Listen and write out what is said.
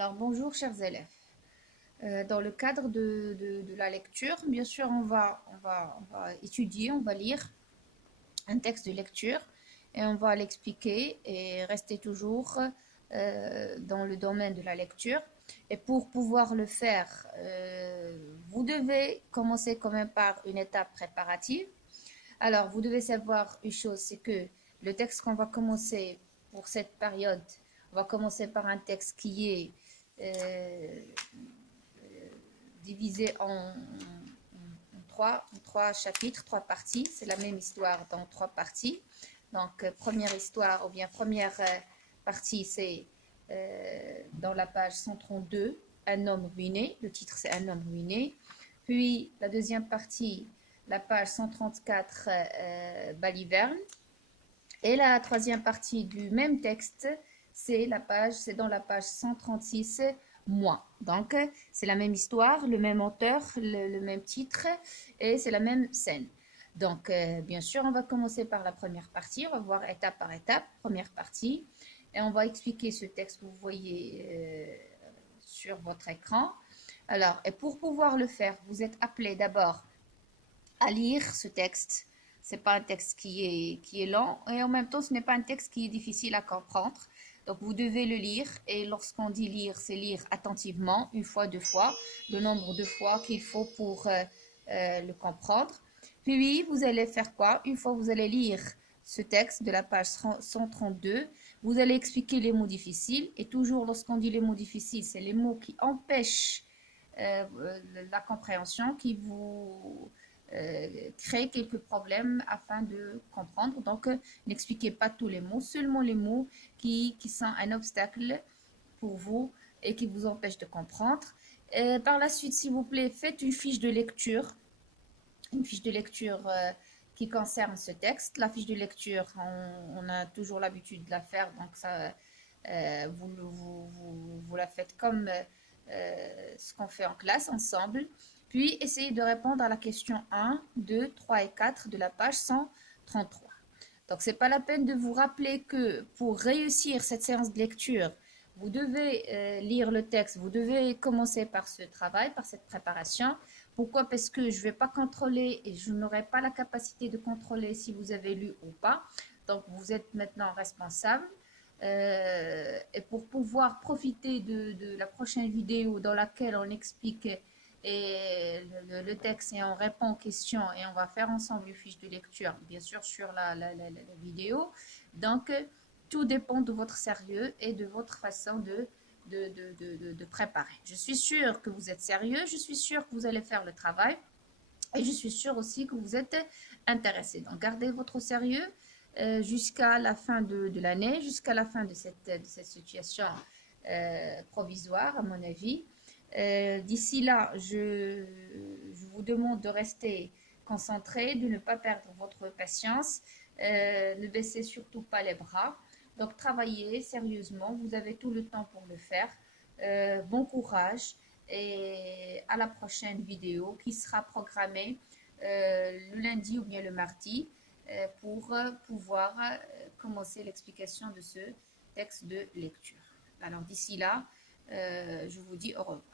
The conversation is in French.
Alors bonjour chers élèves. Dans le cadre de la lecture, bien sûr, on va étudier, on va lire un texte de lecture et on va l'expliquer et rester toujours dans le domaine de la lecture. Et pour pouvoir le faire, vous devez commencer quand même par une étape préparative. Alors, vous devez savoir une chose, c'est que le texte qu'on va commencer pour cette période, on va commencer par un texte qui est euh, divisé en trois chapitres, trois parties. C'est la même histoire dans trois parties. Donc, première histoire, ou bien première partie, c'est dans la page 132, Un homme ruiné. Le titre, c'est Un homme ruiné. Puis, la deuxième partie, la page 134, Baliverne. Et la troisième partie du même texte, c'est dans la page 136, Moi. Donc, c'est la même histoire, le même auteur, le même titre, et c'est la même scène. Donc, bien sûr, on va commencer par la première partie, on va voir étape par étape, première partie, et on va expliquer ce texte que vous voyez sur votre écran. Alors, et pour pouvoir le faire, vous êtes appelé d'abord à lire ce texte. C'est pas un texte qui est lent et en même temps, ce n'est pas un texte qui est difficile à comprendre. Donc, vous devez le lire et lorsqu'on dit lire, c'est lire attentivement, une fois, deux fois, le nombre de fois qu'il faut pour le comprendre. Puis, vous allez faire quoi? Une fois que vous allez lire ce texte de la page 132, vous allez expliquer les mots difficiles. Et toujours, lorsqu'on dit les mots difficiles, c'est les mots qui empêchent euh, la compréhension, qui vous créer quelques problèmes afin de comprendre. Donc, n'expliquez pas tous les mots, seulement les mots qui sont un obstacle pour vous et qui vous empêchent de comprendre. Par la suite, s'il vous plaît, faites une fiche de lecture qui concerne ce texte. La fiche de lecture, on a toujours l'habitude de la faire, donc ça, vous la faites comme ce qu'on fait en classe ensemble. Puis, essayez de répondre à la question 1, 2, 3 et 4 de la page 133. Donc, ce n'est pas la peine de vous rappeler que pour réussir cette séance de lecture, vous devez lire le texte, vous devez commencer par ce travail, par cette préparation. Pourquoi? Parce que je ne vais pas contrôler et je n'aurai pas la capacité de contrôler si vous avez lu ou pas. Donc, vous êtes maintenant responsable. Et pour pouvoir profiter de la prochaine vidéo dans laquelle on explique le texte et on répond aux questions et on va faire ensemble une fiche de lecture, bien sûr, sur la vidéo. Donc, tout dépend de votre sérieux et de votre façon de préparer. Je suis sûre que vous êtes sérieux, je suis sûre que vous allez faire le travail et je suis sûre aussi que vous êtes intéressé. Donc, gardez votre sérieux jusqu'à la fin de l'année, jusqu'à la fin de cette situation provisoire, à mon avis. D'ici là, je vous demande de rester concentré, de ne pas perdre votre patience, ne baissez surtout pas les bras. Donc, travaillez sérieusement, vous avez tout le temps pour le faire. Bon courage et à la prochaine vidéo qui sera programmée le lundi ou bien le mardi pour pouvoir commencer l'explication de ce texte de lecture. Alors d'ici là, je vous dis au revoir.